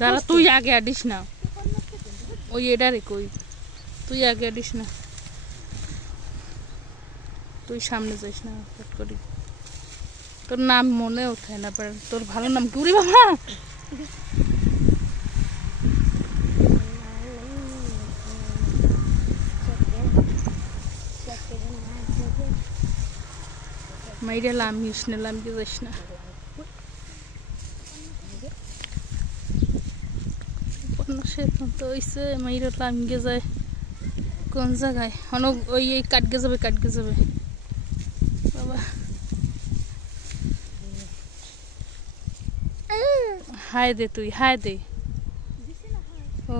দাঁড়া তুই আগে আডিস না ওই এডারে কই তুই আগে আডিস না তুই সামনে যাইস না ফট করি তোর নাম মনে ওঠে না পারে তোর ভালো নাম কি উড়ি বাবা মাইরা লামিস না লামকে যাইস না সে তো হইছে মাইরা লামকে যায় কোন জায়গায় অনেক ওই কাটকে যাবে বাবা হায় দে তুই হায় দে ও